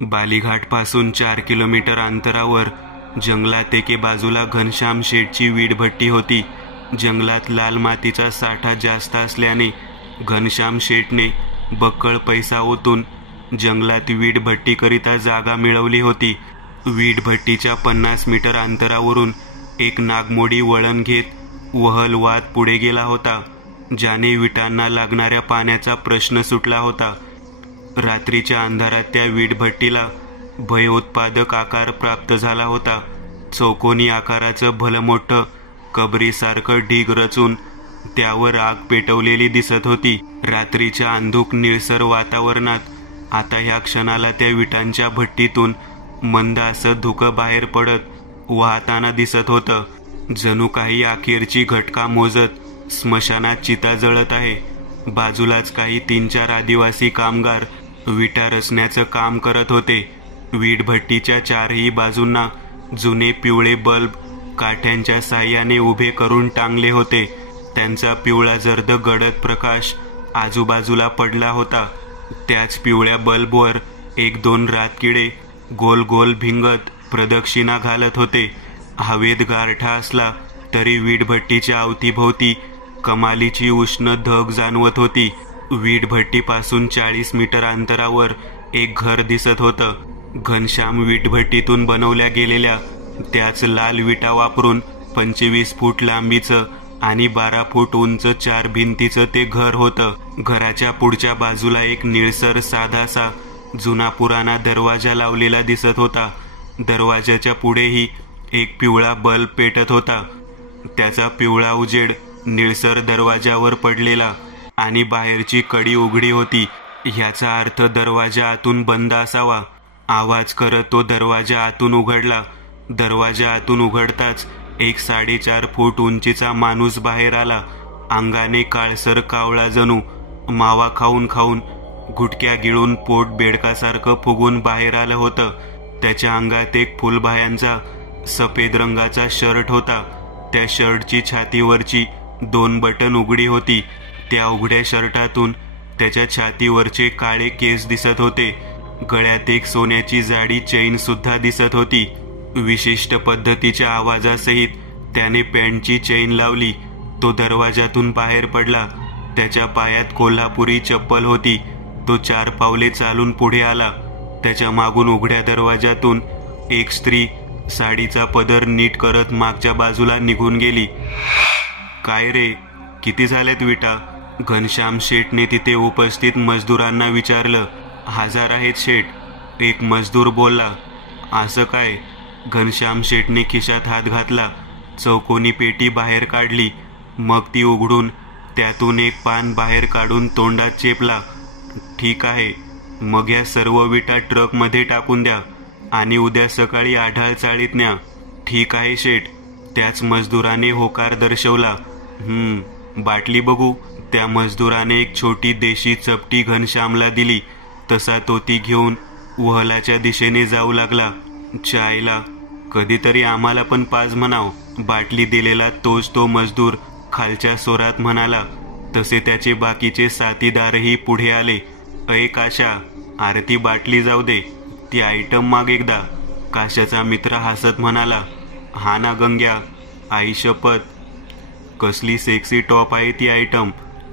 बालीघाटपासून 4 kilometre अंतरावर जंगलात एके बाजूला घनश्याम शेठची वीटभट्टी होती. जंगलात लाल मातीचा साठा जास्त असल्याने घनश्याम शेठने बक्कळ पैसा ओतून जंगलात वीटभट्टीकरिता जागा मिळवली होती. वीटभट्टीच्या 50 मीटर अंतरावरून एक नागमोडी वळण घेत वहलवाद पुढे गेला होता, ज्याने विटांना लागणाऱ्या पाण्याचा प्रश्न सुटला होता. रात्रीच्या अंधारात त्या वीटभट्टीला भयोत्पादक आकार प्राप्त झाला होता. चौकोनी आकाराचं भलमोठं कबरीसारखं ढीग रचून त्यावर आग पेटवलेली दिसत होती. रात्रीच्या अंधुक निळसर वातावरणात आता ह्या क्षणाला त्या विटांच्या भट्टीतून मंद असं धुकं बाहेर पडत वाहताना दिसत होतं. जणू काही अखेरची घटका मोजत स्मशानात चिता जळत आहे. बाजूलाच काही 3-4 आदिवासी कामगार विटा रचण्याचं काम करत होते. वीटभट्टीच्या 4ही बाजूंना जुने पिवळे बल्ब काठ्यांच्या साह्याने उभे करून टांगले होते. त्यांचा पिवळा जर्द गडद प्रकाश आजूबाजूला पडला होता. त्याच पिवळ्या बल्बवर 1-2 रातकिडे गोल गोल भिंगत प्रदक्षिणा घालत होते. हवेत गारठा असला तरी वीटभट्टीच्या अवतीभोवती कमालीची उष्ण धग जाणवत होती. वीटभट्टीपासून 40 मीटर अंतरावर एक घर दिसत होतं. घनश्याम वीटभट्टीतून बनवल्या गेलेल्या त्याच लाल विटा वापरून 25 फूट लांबीचं आणि 12 फूट उंच 4 भिंतीचं ते घर होतं. घराच्या पुढच्या बाजूला एक निळसर साधासा जुना पुराणा दरवाजा लावलेला दिसत होता. दरवाजाच्या पुढेही एक पिवळा बल्ब पेटत होता. त्याचा पिवळा उजेड निळसर दरवाजावर पडलेला आणि बाहेरची कडी उघडी होती. ह्याचा अर्थ दरवाजा आतून बंद असावा. आवाज करत तो दरवाजा आतून उघडला. दरवाजा आतून उघडताच एक 4.5 फूट उंचीचा माणूस बाहेर आला. अंगाने काळसर कावळा, जणू मावा खाऊन खाऊन गुटक्या गिळून पोट बेडकासारखं फुगून बाहेर आलं होतं. त्याच्या अंगात एक फुलबाह्यांचा सफेद रंगाचा शर्ट होता. त्या शर्टची छातीवरची 2 बटन उघडी होती. त्या उघड्या शर्टातून त्याच्या छातीवरचे काळे केस दिसत होते. गळ्यात एक सोन्याची जाडी चेन सुद्धा दिसत होती. विशिष्ट पद्धतीच्या आवाजासहित त्याने पॅन्टची चेन लावली. तो दरवाजातून बाहेर पडला. त्याच्या पायात कोल्हापुरी चप्पल होती. तो 4 पावले चालून पुढे आला. त्याच्या मागून उघड्या दरवाजातून एक स्त्री साडीचा पदर नीट करत मागच्या बाजूला निघून गेली. काय रे, किती झाल्यात विटा? घनश्याम शेठने तिथे उपस्थित मजदूरांना विचारलं. 1000 आहेत शेठ, एक मजदूर बोलला. असं काय? घनश्याम शेठने खिशात हात घातला. चौकोनी पेटी बाहेर काढली. मग ती उघडून त्यातून एक पान बाहेर काढून तोंडात चेपला. ठीक आहे, मग या सर्व विटा ट्रकमध्ये टाकून द्या आणि उद्या सकाळी आढाळ चाळीत न्या. ठीक आहे शेठ, त्याच मजदूराने होकार दर्शवला. बाटली बघू. त्या मजदूराने एक छोटी देशी चपटी घनश्यामला दिली. तसा तो ती घेऊन वहलाच्या दिशेने जाऊ लागला. चायला, कधीतरी आम्हाला पण पाज म्हणाव. बाटली दिलेला तोच तो मजदूर खालच्या स्वरात म्हणाला. तसे त्याचे बाकीचे साथीदारही पुढे आले. अय काशा, आरती बाटली जाऊ दे, ती आयटम माग एकदा. काशाचा मित्र हसत म्हणाला. हा ना गंग्या, आई शपथ, कसली सेक्सी टॉप आहे ती आयटम.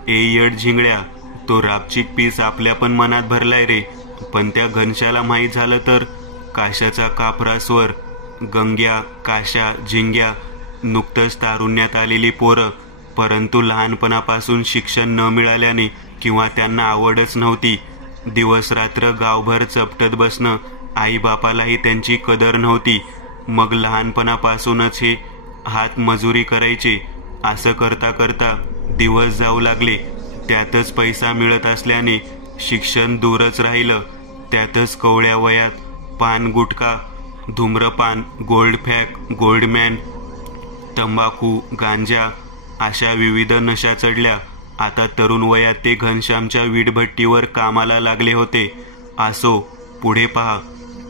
ए येड झिंगड्या, तो रापचिक पीस आपल्या पण मनात भरलाय रे. पण त्या घनशाला माहीत झालं तर? काशाचा कापरा स्वर. गंग्या, काशा, झिंग्या नुकतंच तारुण्यात आलेली पोरं, परंतु लहानपणापासून शिक्षण न मिळाल्याने किंवा त्यांना आवडच नव्हती. दिवस रात्र गावभर चपटत बसणं. आईबापालाही त्यांची कदर नव्हती. मग लहानपणापासूनच हे हात मजुरी करायचे. असं करता करता दिवस जाऊ लागले. त्यातच पैसा मिळत असल्याने शिक्षण दूरच राहिलं. त्यातच कवळ्या वयात पान, गुटखा, धूम्रपान, गोल्डफॅक, गोल्डमॅन, तंबाखू, गांजा अशा विविध नशा चढल्या. आता तरुण वयात ते घनश्यामच्या वीटभट्टीवर कामाला लागले होते. असो, पुढे पहा.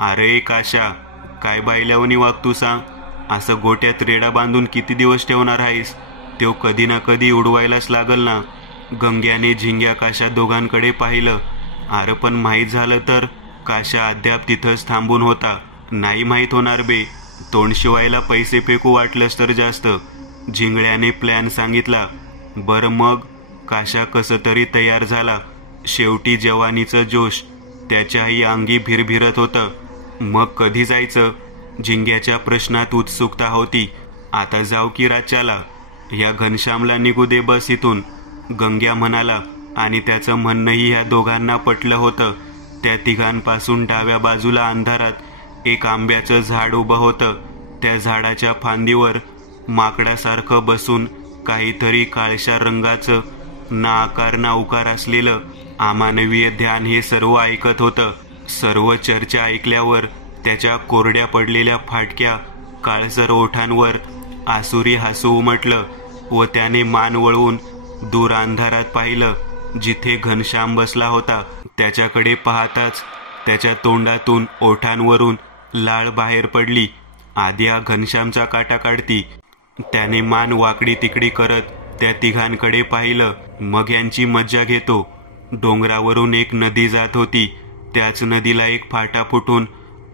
अरे काशा, काय बायल्यावनी वागतू सांग? असं गोट्यात रेडा बांधून किती दिवस ठेवणार आहेस? तो कधी ना कधी उडवायलाच लागल ना. गंग्याने झिंग्या, काशा दोघांकडे पाहिलं. अरे पण माहीत झालं तर? काशा अद्याप तिथंच थांबून होता. नाही माहीत होणार बे, तोंड शिवायला पैसे फेकू वाटलंस तर जास्त. झिंगळ्याने प्लॅन सांगितला. बरं मग? काशा कसं तरी तयार झाला. शेवटी जवानीचं जोश त्याच्याही अंगी भिरभिरत होतं. मग कधी जायचं? झिंग्याच्या प्रश्नात उत्सुकता होती. आता जाऊ की राज्याला? या घनश्यामला निघू दे बस इथून, गंग्या म्हणाला. आणि त्याचं म्हणणंही ह्या दोघांना पटलं होतं. त्या तिघांपासून डाव्या बाजूला अंधारात एक आंब्याचं झाड उभं होतं. त्या झाडाच्या फांदीवर माकडासारखं बसून काहीतरी काळशा रंगाचं ना आकार ना उकार असलेलं अमानवीय ध्यान हे सर्व ऐकत होतं. सर्व चर्चा ऐकल्यावर त्याच्या कोरड्या पडलेल्या फाटक्या काळसर ओठांवर आसुरी हसू उमटलं व त्याने मान वळवून दूर अंधारात पाहिलं, जिथे घनश्याम बसला होता. त्याच्याकडे पाहताच त्याच्या तोंडातून ओठांवरून लाळ बाहेर पडली. आद्या घनश्यामचा काटा काढती. त्याने मान वाकडी तिकडी करत त्या तिघांकडे पाहिलं. मग यांची मज्जा घेतो. डोंगरावरून एक नदी जात होती. त्याच नदीला एक फाटा फुटून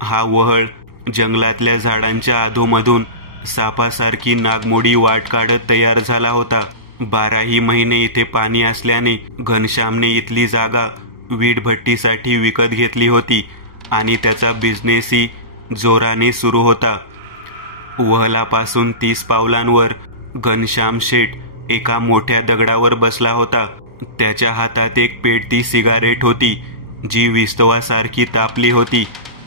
हा वहळ जंगलातल्या झाडांच्या अधोमधून सापासारखी नागमोडी वाट काढत तयार झाला होता. 12ही महिने इथे पाणी असल्याने घनश्यामने इथली जागा वीटभट्टीसाठी विकत घेतली होती आणि त्याचा बिझनेसही जोराने सुरू होता. वहलापासून 30 पावलांवर घनश्याम शेठ एका मोठ्या दगडावर बसला होता. त्याच्या हातात एक पेटती सिगारेट होती, जी विस्तवासारखी तापली होती.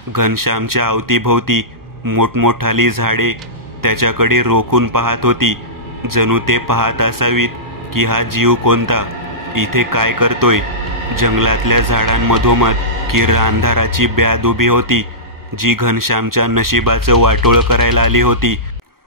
घनश्यामच्या अवतीभोवती मोठमोठाली झाडे त्याच्याकडे रोखून पाहत होती, जणू ते पाहत असावीत की हा जीव कोणता, इथे काय करतोय. जंगलातल्या झाडांमधोमध किर्र अंधाराची ब्याद उभी होती, जी घनश्यामच्या नशिबाचं वाटोळं करायला आली होती.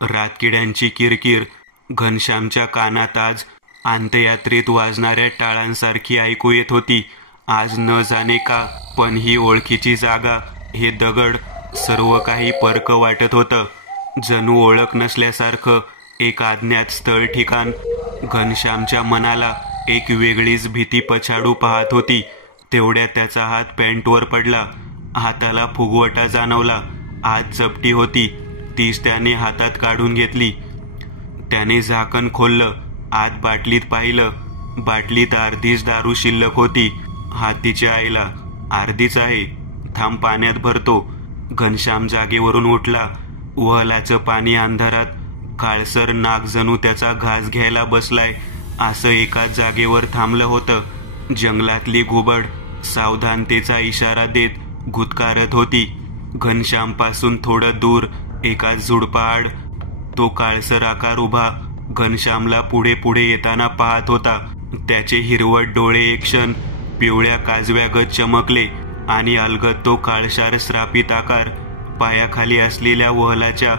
रातकिड्यांची किरकिर घनश्यामच्या कानात आज अंत्ययात्रेत वाजणाऱ्या टाळांसारखी ऐकू येत होती. आज न जाणे का, पण ही ओळखीची जागा, हे दगड, सर्व काही परकं वाटत होतं. जणू ओळख नसल्यासारखं एक अज्ञात स्थळ ठिकाण घनश्यामच्या मनाला एक वेगळीच भीती पछाडू पाहत होती. तेवढ्यात त्याचा हात पॅन्टवर पडला. हाताला फुगवटा जाणवला. आत चपटी होती, तीच त्याने हातात काढून घेतली. त्याने झाकण खोललं. आत बाटलीत पाहिलं. बाटलीत अर्धीच दारू शिल्लक होती. हातीच्या आईला, अर्धीच आहे, थांब पाण्यात भरतो. घनश्याम जागेवरून उठला. वहलाचं पाणी अंधारात काळसर नाग जणू त्याचा घास घ्यायला बसलाय असं एकाच जागेवर थांबलं होतं. जंगलातली घुबड सावधानतेचा इशारा देत घुतकारत होती. घनश्यामपासून थोडं दूर एका झुडपाआड तो काळसर आकार उभा घनश्यामला पुढे पुढे येताना पाहत होता. त्याचे हिरवट डोळे एक क्षण पिवळ्या काजव्यागत चमकले आणि अलगद तो काळशार श्रापित आकार पायाखाली असलेल्या वहलाच्या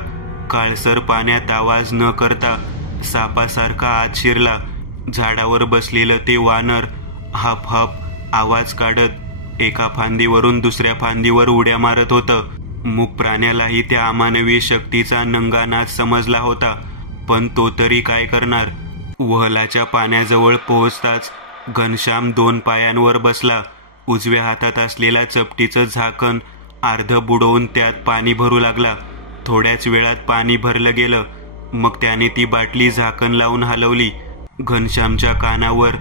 काळसर पाण्यात आवाज न करता सापासारखा आत शिरला. झाडावर बसलेलं ते वानर हप हप आवाज काढत एका फांदीवरून दुसऱ्या फांदीवर उड्या मारत होतं. मूक प्राण्यालाही त्या अमानवीय शक्तीचा नंगानाच समजला होता, पण तो तरी काय करणार. वहलाच्या पाण्याजवळ पोहोचताच घनश्याम 2 पायांवर बसला. उजव्या हातात असलेला चपटीचं झाकण अर्ध बुडवून त्यात पाणी भरू लागला. थोड्याच वेळात पाणी भरलं गेलं. मग त्याने ती बाटली झाकण लावून हलवली. घनश्यामच्या कानावर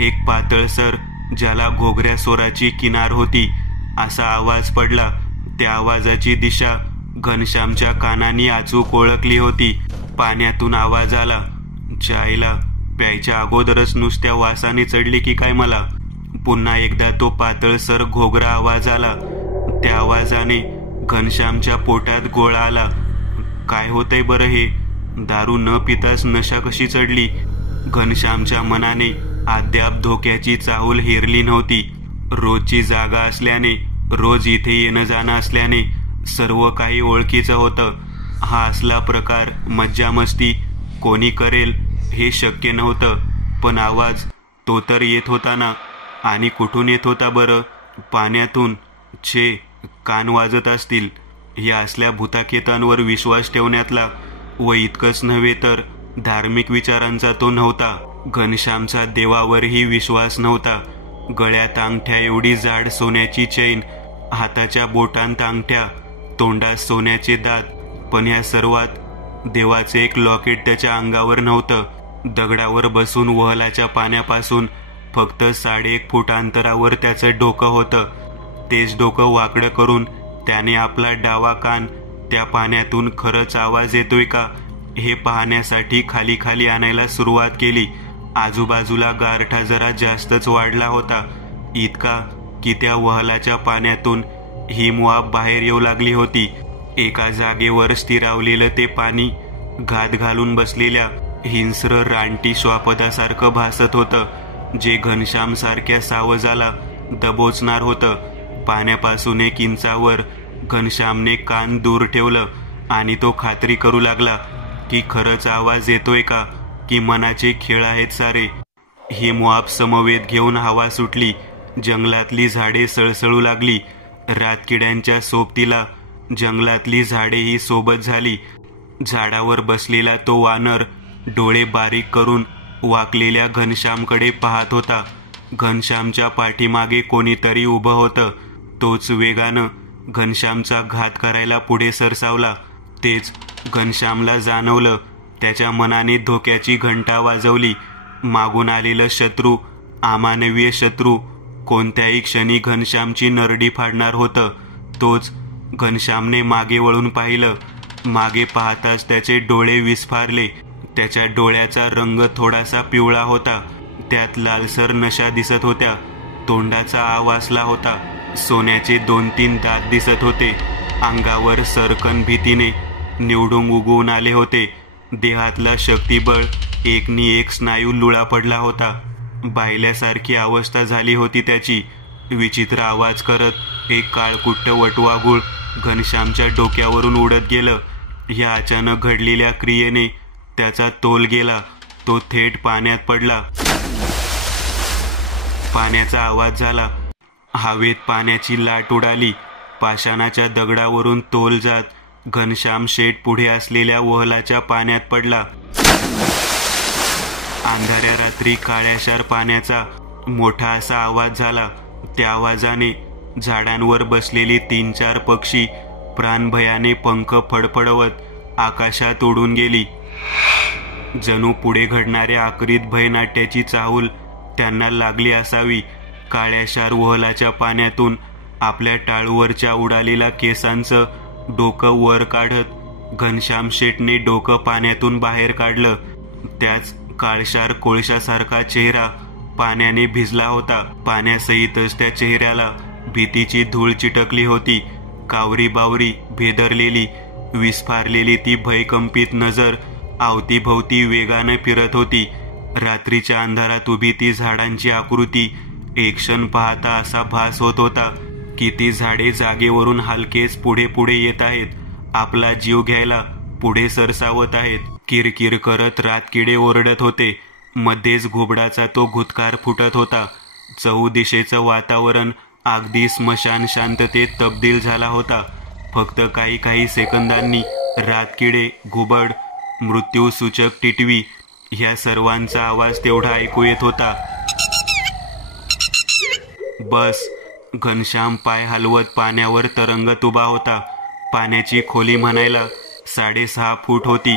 एक पातळसर, ज्याला घोगऱ्या स्वराची किनार होती, असा आवाज पडला. त्या आवाजाची दिशा घनश्यामच्या कानांनी अचूक ओळखली होती. पाण्यातून आवाज आला. चायला, प्यायच्या अगोदरच नुसत्या वासाने चढली की काय मला. पुन्हा एकदा तो पातळसर घोगरा आवाज आला. त्या आवाजाने घनश्यामच्या पोटात गोळा आला. काय होतंय बरं हे? दारू न पिताच नशा कशी चढली? घनश्यामच्या मनाने अद्याप धोक्याची चाहूल हेरली नव्हती. रोजची जागा असल्याने, रोज इथे येणं जाणं असल्याने सर्व काही ओळखीचं होतं. हा असला प्रकार, मज्जा मस्ती कोणी करेल हे शक्य नव्हतं. पण आवाज तो तर येत होता ना. आणि कुठून येत होता बरं? पाण्यातून. छे, कान वाजत असतील. या असल्या भूताखेतांवर विश्वास ठेवण्यातला व इतकंच नव्हे तर धार्मिक विचारांचा तो नव्हता. घनश्यामचा देवावरही विश्वास नव्हता. गळ्यात अंगठ्या एवढी जाड सोन्याची चैन हाताच्या बोटांत अंगठ्या, तोंडात सोन्याचे दात, पण या सर्वात देवाचे एक लॉकेट त्याच्या अंगावर नव्हतं. दगडावर बसून वहलाच्या पाण्यापासून फक्त 1.5 फूट अंतरावर त्याचं डोकं होतं. तेच डोकं वाकडं करून त्याने आपला डावा कान त्या पाण्यातून खरंच आवाज येतोय का हे पाहण्यासाठी खाली खाली आणायला सुरुवात केली. आजूबाजूला गारठा जरा जास्तच वाढला होता, इतका की त्या वहलाच्या पाण्यातून हिमवाफ बाहेर येऊ लागली होती. एका जागेवर स्थिरावलेलं ते पाणी घात घालून बसलेल्या हिंस्र रानटी श्वापदासारखं भासत होतं, जे घनश्याम सारख्या सावजाला दबोचणार होतं. पाण्यापासून 1 इंचावर घनश्यामने कान दूर ठेवलं आणि तो खात्री करू लागला की खरंच आवाज येतोय का की मनाचे खेळ आहेत सारे. हिमवाफ समवेत घेऊन हवा सुटली. जंगलातली झाडे सळसळू लागली. रातकिड्यांच्या सोबतीला जंगलातली झाडेही सोबत झाली. झाडावर बसलेला तो वानर डोळे बारीक करून वाकलेल्या घनश्यामकडे पाहत होता. घनश्यामच्या पाठीमागे कोणीतरी उभं होतं. तोच वेगानं घनश्यामचा घात करायला पुढे सरसावला. तेच घनश्यामला जाणवलं. त्याच्या मनाने धोक्याची घंटा वाजवली. मागून आलेलं शत्रू, अमानवीय शत्रू कोणत्याही क्षणी घनश्यामची नरडी फाडणार होतं. तोच घनश्यामने मागे वळून पाहिलं. मागे पाहताच त्याचे डोळे विस्फारले. त्याच्या डोळ्याचा रंग थोडासा पिवळा होता. त्यात लालसर नशा दिसत होत्या. तोंडाचा आवासला होता. सोन्याचे 2-3 दात दिसत होते. अंगावर सरकन भीतीने निवडून उगवून आले होते. देहातला शक्तिबळ एकनी एक स्नायू लुळा पडला होता. बायल्यासारखी अवस्था झाली होती त्याची. विचित्र आवाज करत एक काळकुट्ट वटवाघूळ घनश्यामच्या डोक्यावरून उडत गेलं. या अचानक घडलेल्या क्रियेने त्याचा तोल गेला. तो थेट पाण्यात पडला. पाण्याचा आवाज झाला. हवेत पाण्याची लाट उडाली. पाषाणाच्या दगडावरून तोल जात घनश्याम शेट पुढे असलेल्या वहलाच्या पाण्यात पडला. अंधाऱ्या रात्री काळ्याशार पाण्याचा मोठा असा आवाज झाला. त्या आवाजाने झाडांवर बसलेली 3-4 पक्षी प्राणभयाने पंख फडफडवत आकाशात उडून गेली. जणू पुढे घडणाऱ्या आकरीत भयनाट्याची चाहूल त्यांना लागली असावी. काळ्याशार वहलाच्या पाण्यातून आपल्या टाळूवरच्या उडालेल्या केसांचं डोकं वर काढत घनश्याम शेटने डोकं पाण्यातून बाहेर काढलं. त्याच काळशार कोळशासारखा चेहरा पाण्याने भिजला होता. पाण्यासहितच त्या चेहऱ्याला भीतीची धूळ चिटकली होती. कावरी बावरी भेदरलेली, विस्फारलेली ती भयकंपित नजर अवतीभवती वेगाने फिरत होती. रात्रीच्या अंधारात उभी ती झाडांची आकृती एक क्षण पाहता असा भास होत होता की ती झाडे जागेवरून हलकेच पुढे पुढे येत आहेत. आपला जीव घ्यायला पुढे सरसावत आहेत. किरकिर करत रातकिडे ओरडत होते. मध्येच घोबडाचा तो घुतकार फुटत होता. चहूदिशेचं वातावरण अगदी स्मशान शांततेत तब्दील झाला होता. फक्त काही सेकंदांनी रातकिडे, घुबड, मृत्यूसूचक टिटवी ह्या सर्वांचा आवाज तेवढा ऐकू येत होता. बस. घनश्याम पाय हलवत पाण्यावर तरंगत उभा होता. पाण्याची खोली म्हणायला 6.5 फूट होती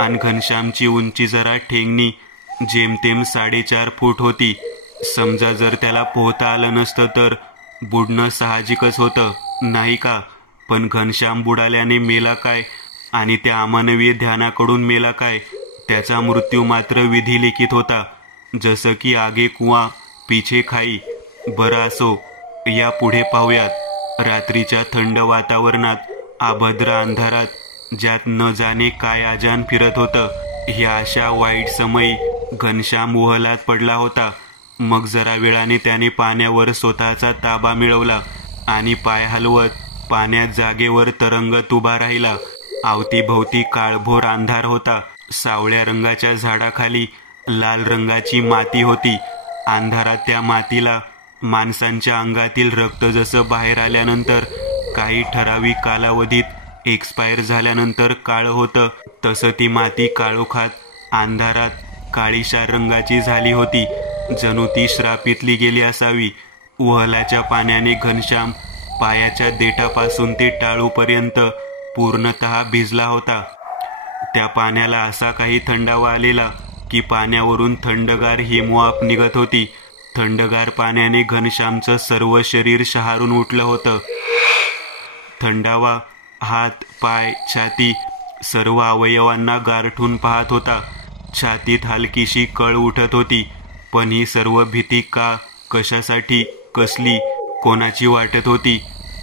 आणि घनश्यामची उंची जरा ठेंगणी जेमतेम 4.5 फूट होती. समजा जर त्याला पोहता आलं नसतं तर बुडणं साहजिकच होतं, नाही का? पण घनश्याम बुडाल्याने मेला काय आणि त्या अमानवीय ध्यानाकडून मेला काय? त्याचा मृत्यू मात्र विधिलिखित होता. जसं की आगे कुआं पीछे खाई. बरं असो, या पुढे पाहूयात. रात्रीच्या थंड वातावरणात, अभद्र अंधारात ज्यात न जाणे काय अजान फिरत होतं, ह्या अशा वाईट समयी घनश्याम वहलात पडला होता. मग जरा वेळाने त्याने पाण्यावर स्वतःचा ताबा मिळवला आणि पाय हलवत पाण्यात जागेवर तरंगत उभा राहिला. अवतीभोवती काळभोर अंधार होता. सावळ्या रंगाच्या झाडाखाली लाल रंगाची माती होती. अंधारात त्या मातीला माणसांच्या अंगातील रक्त जसं बाहेर आल्यानंतर काही ठराविक कालावधीत एक्सपायर झाल्यानंतर काळं होतं, तसं ती माती काळोखात अंधारात काळीशार रंगाची झाली होती. जणू ती श्रापितली गेली असावी. वहलाच्या पाण्याने घनश्याम पायाच्या देठापासून ते टाळूपर्यंत पूर्णतः भिजला होता. त्या पाण्याला असा काही थंडावा आलेला की पाण्यावरून थंडगार हिमवाफ निघत होती. थंडगार पाण्याने घनश्यामचं सर्व शरीर शहारून उठलं होतं. थंडावा हात, पाय, छाती सर्व अवयवांना गारठून पाहत होता. छातीत हलकीशी कळ उठत होती. पण ही सर्व भीती का, कशासाठी, कसली, कोणाची वाटत होती?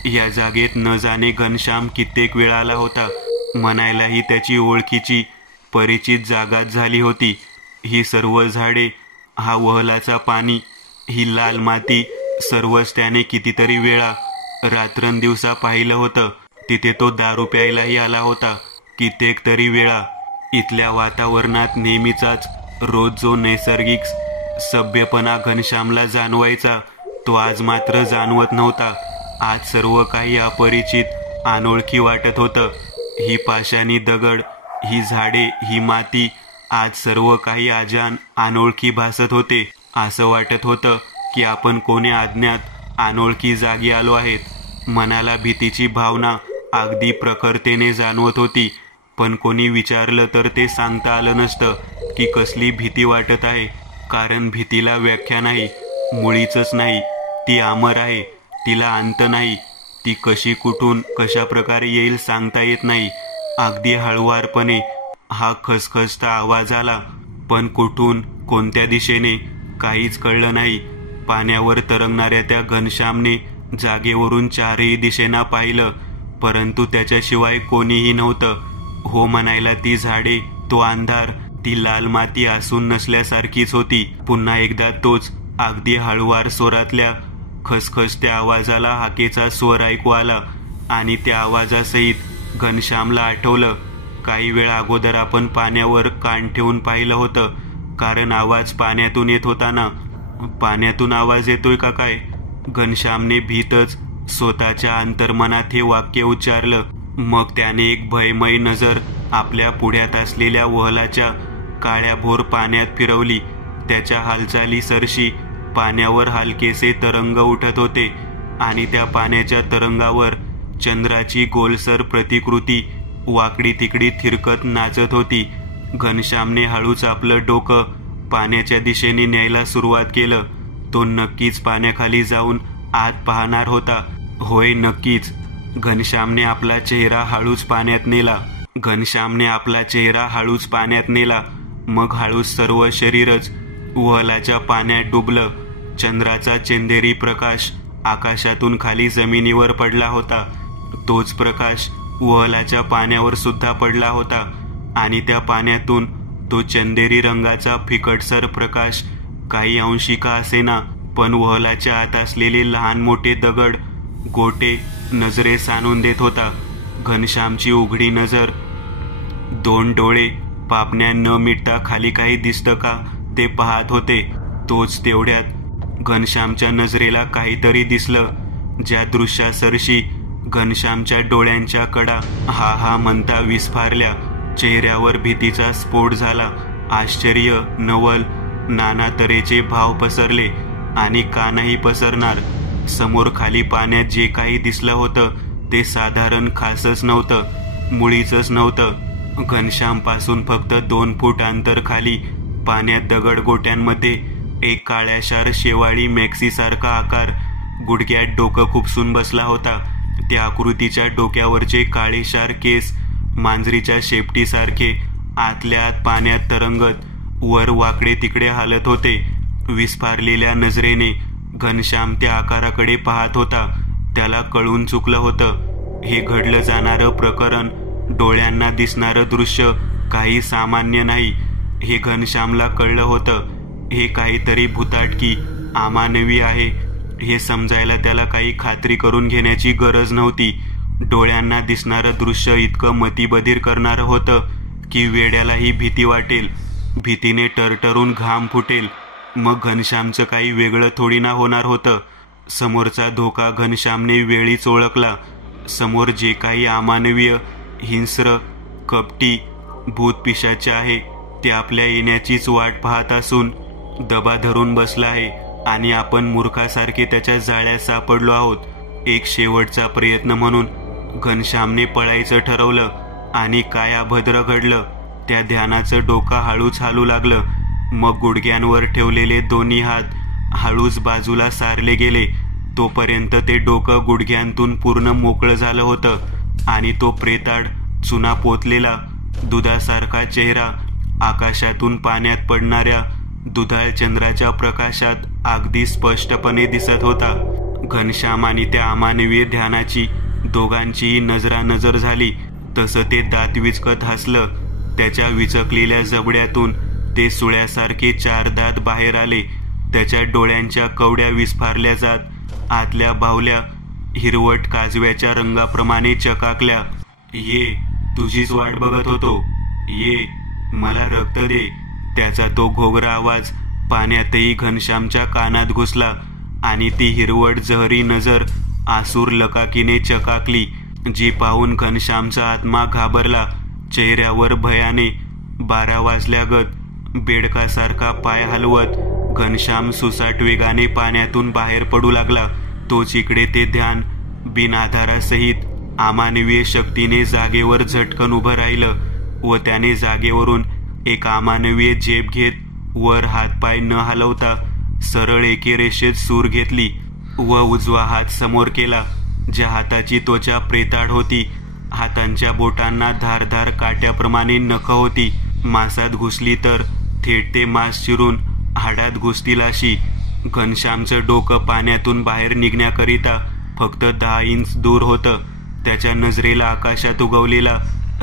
या जागेत न जाणे घनश्याम कित्येक वेळा आला होता. म्हणायलाही त्याची ओळखीची, परिचित जागाच झाली होती. ही सर्व झाडे, हा वहलाचा पाणी, ही लाल माती, सर्वच त्याने कितीतरी वेळा रात्रंदिवसा पाहिलं होतं. तिथे तो दारू प्यायलाही आला होता कित्येक तरी वेळा. इथल्या वातावरणात नेहमीचाच रोज जो नैसर्गिक सभ्यपणा घनश्यामला जाणवायचा तो आज मात्र जाणवत नव्हता. आज सर्व काही अपरिचित, अनोळखी वाटत होतं. ही पाषाणी दगड, ही झाडे, ही माती, आज सर्व काही अजान, अनोळखी भासत होते. असं वाटत होतं की आपण कोणी अज्ञात, अनोळखी जागी आलो आहेत. मनाला भीतीची भावना अगदी प्रखरतेने जाणवत होती. पण कोणी विचारलं तर ते सांगता आलं नसतं की कसली भीती वाटत आहे. कारण भीतीला व्याख्या नाही, मुळीच नाही. ती अमर आहे, तिला अंत नाही. ती कशी, कुठून, कशा प्रकारे येईल सांगता येत नाही. अगदी हळुवारपणे हा खसखसता आवाज आला, पण कुठून, कोणत्या दिशेने काहीच कळलं नाही. पाण्यावर तरंगणाऱ्या त्या घनश्यामने जागेवरून चारही दिशेना पाहिलं, परंतु त्याच्याशिवाय कोणीही नव्हतं. हो म्हणायला ती झाडे, तो अंधार, ती लाल माती असून नसल्यासारखीच होती. पुन्हा एकदा तोच अगदी हळुवार स्वरातल्या खसखसत्या आवाजाला हाकेचा स्वर ऐकू आला. आणि त्या आवाजासहित घनश्यामला आठवलं, काही वेळ अगोदर आपण पाण्यावर कान ठेवून पाहिलं होतं. कारण आवाज पाण्यातून येत होता ना. पाण्यातून आवाज येतोय का काय? घनश्यामने भीतच स्वतःच्या अंतर्मनात हे वाक्य उच्चारलं. मग त्याने एक भयमय नजर आपल्या पुढ्यात असलेल्या वहलाच्या काळ्याभोर पाण्यात फिरवली. त्याच्या हालचाली सरशी पाण्यावर हलकेसे तरंग उठत होते आणि त्या पाण्याच्या तरंगावर चंद्राची गोलसर प्रतिकृती वाकडी तिकडी थिरकत नाचत होती. घनश्यामने हळूच आपलं डोकं पाण्याच्या दिशेने न्यायला सुरुवात केलं. तो नक्कीच पाण्याखाली जाऊन आत पाहणार होता. होय, नक्कीच. घनश्यामने आपला चेहरा हळूच पाण्यात नेला. मग हळूच सर्व शरीरच वहलाच्या पाण्यात डुबलं. चंद्राचा चंदेरी प्रकाश आकाशातून खाली जमिनीवर पडला होता. तोच प्रकाश वहलाच्या पाण्यावर सुद्धा पडला होता आणि त्या पाण्यातून तो चंदेरी रंगाचा फिकटसर प्रकाश काही अंशी का असेना पण वहलाच्या आत असलेले लहान मोठे दगड, गोटे नजरेस आणून देत होता. घनश्यामची उघडी नजर, दोन डोळे पापण्या न मिटता खाली काही दिसतं का ते पाहत होते. तोच तेवढ्यात घनश्यामच्या नजरेला काहीतरी दिसलं. ज्या दृश्यासरशी घनश्यामच्या डोळ्यांच्या कडा हा हा म्हणता विस्फारल्या. चेहऱ्यावर भीतीचा स्फोट झाला. आश्चर्य, नवल, नाना तऱ्हेचे भाव पसरले आणि कानही पसरणार. समोर खाली पाण्यात जे काही दिसलं होतं ते साधारण खासच नव्हतं, मुळीच नव्हतं. घनश्यामपासून फक्त 2 फूट अंतर खाली पाण्यात दगडगोट्यांमध्ये एक काळ्याशार शेवाळी मॅक्सीसारखा आकार गुडघ्यात डोकं खुपसून बसला होता. त्या आकृतीच्या डोक्यावरचे काळेशार केस मांजरीच्या शेपटीसारखे आतल्या आत पाण्यात तरंगत वर वाकडे तिकडे हालत होते. विस्फारलेल्या नजरेने घनश्याम त्या आकाराकडे पाहत होता. त्याला कळून चुकलं होतं. हे घडलं जाणारं प्रकरण, डोळ्यांना दिसणारं दृश्य काही सामान्य नाही हे घनश्यामला कळलं होतं. हे काहीतरी भुताटकी, अमानवी आहे हे समजायला त्याला काही खात्री करून घेण्याची गरज नव्हती. डोळ्यांना दिसणारं दृश्य इतकं मतिबधीर करणारं होतं की वेड्यालाही भीती वाटेल, भीतीने टरटरून घाम फुटेल. मग घनश्यामचं काही वेगळं थोडी ना होणार होतं. समोरचा धोका घनश्यामने वेळीच ओळखला. समोर जे काही अमानवीय, हिंस्र, कपटी, भूतपिशाच आहे ते आपल्या येण्याचीच वाट पाहत असून दबा धरून बसला आहे आणि आपण मूर्खासारखे त्याच्या जाळ्यात सापडलो आहोत. एक शेवटचा प्रयत्न म्हणून घनश्यामने पळायचं ठरवलं. आणि काय अभद्र घडलं, त्या ध्यानाचं डोकं हळूच हालू लागलं. मग गुडघ्यांवर ठेवलेले दोन्ही हात हळूच बाजूला सारले गेले. तोपर्यंत ते डोकं गुडघ्यांतून पूर्ण मोकळं झालं होतं आणि तो प्रेताळ चुना पोतलेला दुधासारखा चेहरा आकाशातून पाण्यात पडणाऱ्या दुधाळ चंद्राच्या प्रकाशात अगदी स्पष्टपणे दिसत होता. घनश्याम आणि त्या अमानवीय ध्यानाची दोघांचीही नजरानजर झाली. तसं ते दात विचकत हसलं. त्याच्या विचकलेल्या जबड्यातून ते सुळ्यासारखे 4 दात बाहेर आले. त्याच्या डोळ्यांच्या कवड्या विस्फारल्या जात आतल्या बावल्या हिरवट काजव्याच्या रंगाप्रमाणे चकाकल्या. ये, तुझीच वाट बघत होतो. ये, मला रक्त दे. त्याचा तो घोगरा आवाज पाण्यातही घनश्यामच्या कानात घुसला आणि ती हिरवट जहरी नजर आसूर लकाकीने चकाकली, जी पाहून घनश्यामचा आत्मा घाबरला. चेहऱ्यावर भयाने 12 वाजल्यागत बेडकासारखा पाय हलवत घनश्याम सुसाट वेगाने पाण्यातून बाहेर पडू लागला. तोच इकडे ते ध्यान बिनआधारासहित अमानवीय शक्तीने जागेवर झटकन उभं राहिलं व त्याने जागेवरून एक अमानवीय झेप घेत वर हातपाय न हलवता सरळ एके रेषेत सूर घेतली व उजवा हात समोर केला. ज्या हाताची त्वचा प्रेताळ होती, हातांच्या बोटांना धारधार काट्याप्रमाणे नखं होती. मांसात घुसली तर थेट ते मांस चिरून हाडात घुसतील अशी. घनश्यामचं डोकं पाण्यातून बाहेर निघण्याकरिता फक्त 10 इंच दूर होतं. त्याच्या नजरेला आकाशात उगवलेला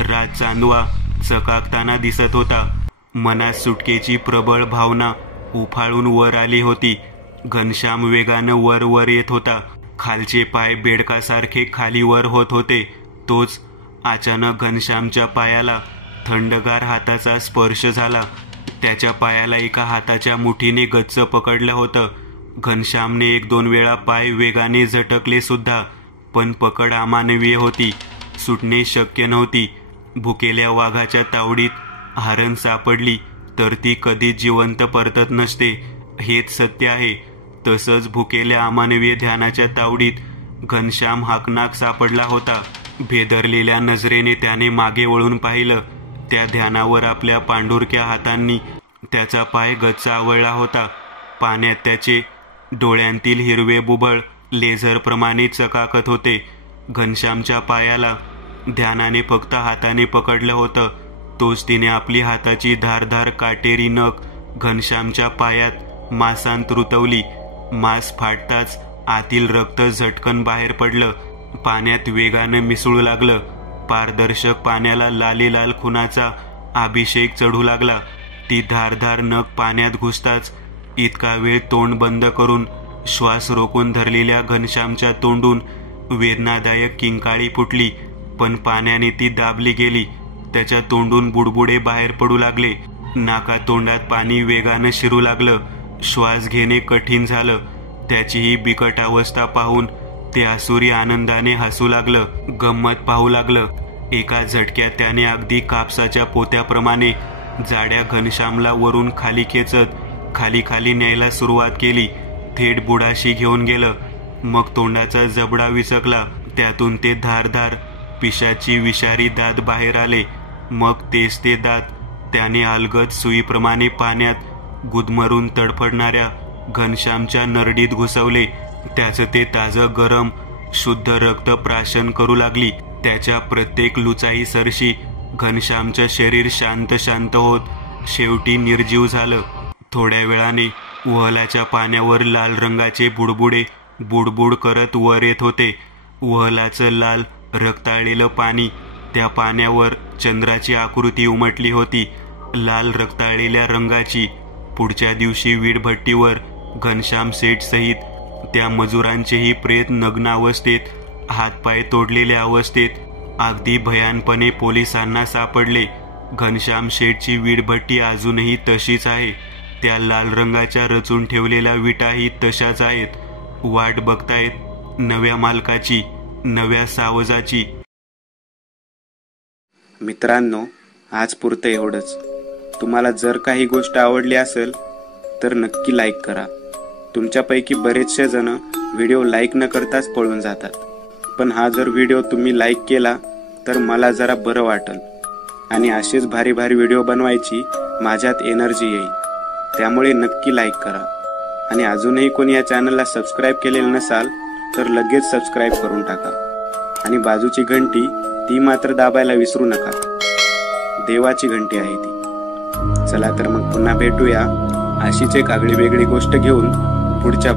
रात चांदवा चकाकताना दिसत होता. मनात सुटकेची प्रबळ भावना उफाळून वर आली होती. घनश्याम वेगानं वर वर येत होता. खालचे पाय बेडकासारखे खाली वर होत होते. तोच अचानक घनश्यामच्या पायाला थंडगार हाताचा स्पर्श झाला. त्याच्या पायाला एका हाताच्या मुठीने गच्च पकडलं होतं. घनश्यामने 1-2 वेळा पाय वेगाने झटकले सुद्धा, पण पकड अमानवीय होती. सुटणे शक्य नव्हती. भुकेल्या वाघाच्या तावडीत हरण सापडली तर ती कधीच जिवंत परतत नसते, हेच सत्य आहे. तसंच भुकेल्या अमानवीय ध्यानाच्या तावडीत घनश्याम हाकनाक सापडला होता. भेदरलेल्या नजरेने त्याने मागे वळून पाहिलं. त्या ध्यानावर आपल्या पांढुरक्या हातांनी त्याचा पाय गच्च आवळला होता. पाण्यात त्याचे डोळ्यांतील हिरवे बुबळ लेझरप्रमाणे चकाकत होते. घनश्यामच्या पायाला ध्यानाने फक्त हाताने पकडलं होतं. तोच तिने आपली हाताची धारधार काटेरी नख घनश्यामच्या पायात मांसांत रुतवली. मांस फाटताच आतील रक्त झटकन बाहेर पडलं. पाण्यात वेगानं मिसळू लागलं. पारदर्शक पाण्याला लालेलाल खुनाचा अभिषेक चढू लागला. ती धारधार नख पाण्यात घुसताच इतका वेळ तोंड बंद करून श्वास रोखून धरलेल्या घनश्यामच्या तोंडून वेदनादायक किंकाळी फुटली. पण पाण्याने ती दाबली गेली. त्याच्या तोंडून बुडबुडे बाहेर पडू लागले. नाकातोंडात पाणी वेगानं शिरू लागलं. श्वास घेणे कठीण झालं. त्याची ही बिकट अवस्था पाहून ते आसुरी आनंदाने हसू लागलं, गंमत पाहू लागलं. एका झटक्यात त्याने अगदी कापसाच्या पोत्याप्रमाणे जाड्या घनश्यामला वरून खाली खेचत खाली खाली न्यायला सुरुवात केली. थेट बुडाशी घेऊन गेलं. मग तोंडाचा जबडा विचकला. त्यातून ते धारधार पिशाची विषारी दात बाहेर आले. मग तेच ते दात त्याने अलगद सुईप्रमाणे पाण्यात गुदमरून तडफडणाऱ्या घनश्यामच्या नरडीत घुसवले. त्याचं ते ताजं गरम शुद्ध रक्त प्राशन करू लागली. त्याच्या प्रत्येक लुचाई सरशी घनश्यामचं शरीर शांत शांत होत शेवटी निर्जीव झालं. थोड्या वेळाने वहलाच्या पाण्यावर लाल रंगाचे बुडबुडे बुडबुड करत वर येत होते. वहलाचं लाल रक्ताळलेलं पाणी, त्या पाण्यावर चंद्राची आकृती उमटली होती, लाल रक्ताळलेल्या रंगाची. पुढच्या दिवशी वीटभट्टीवर घनश्याम सेठ सहित त्या मजुरांचेही प्रेत नग्न अवस्थेत, हातपाय तोडलेल्या अवस्थेत अगदी भयानपणे पोलिसांना सापडले. घनश्याम शेठची वीटभट्टी अजूनही तशीच आहे. त्या लाल रंगाच्या रचून ठेवलेल्या विटाही तशाच आहेत. वाट बघतायत नव्या मालकाची, नव्या सावजाची. मित्रांनो, आज पुरतं एवढंच. तुम्हाला जर काही गोष्ट आवडली असेल तर नक्की लाईक करा. तुमच्यापैकी बरेचसे जण व्हिडिओ लाईक न करताच पळून जातात. पण हा जर व्हिडिओ तुम्ही लाईक केला तर मला जरा बरं वाटेल आणि असेच भारी भारी व्हिडिओ बनवायची माझ्यात एनर्जी येईल. त्यामुळे नक्की लाईक करा आणि अजूनही कोणी या चॅनलला सबस्क्राईब केलेलं नसाल तर लगेच सबस्क्राईब करून टाका आणि बाजूची घंटी ती मात्र दाबायला विसरू नका. देवाची घंटी आहे ती. चला तर मग पुन्हा भेटूया अशीच एक आगळी वेगळी गोष्ट घेऊन पुढच्या